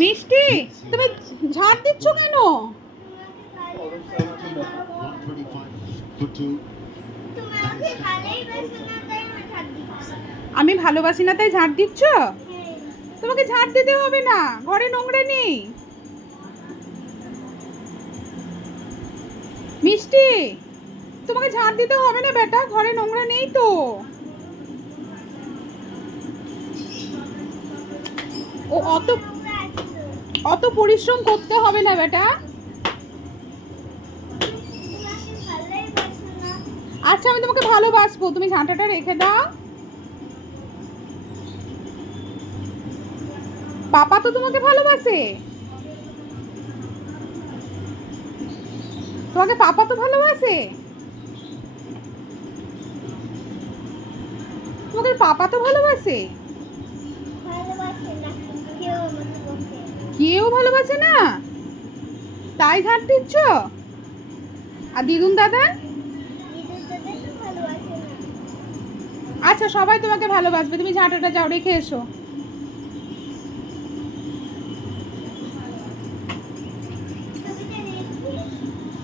মিষ্টি, তুমি ঝাড় দিচ্ছ কেন? আমি ভালোবাসি না তাই ঝাড় দিচ্ছ? তোমাকে ঝাড় দিতে হবে না, ঘরে নোংরা নেই। মিষ্টি, তোমাকে ঝাড় দিতে হবে না বেটা, ঘরে নোংরা নেই তো। ও অত অত পরিশ্রম করতে হবে না বেটা। আচ্ছা আমি তোমাকে ভালোবাসবো, তুমি ঝাঁটাটা রেখে দাও। পাপা তো তোমাকে ভালোবাসে, তোমাকে পাপা তো ভালোবাসে, তোমাদের পাপা তো ভালোবাসে। কেউ ভালোবাসে না তাই ঝাড় দিচ্ছ? আর দিদুন দাদা? আচ্ছা সবাই তোমাকে ভালোবাসবে, তুমি ঝাঁটাটা যাও রেখে এসো।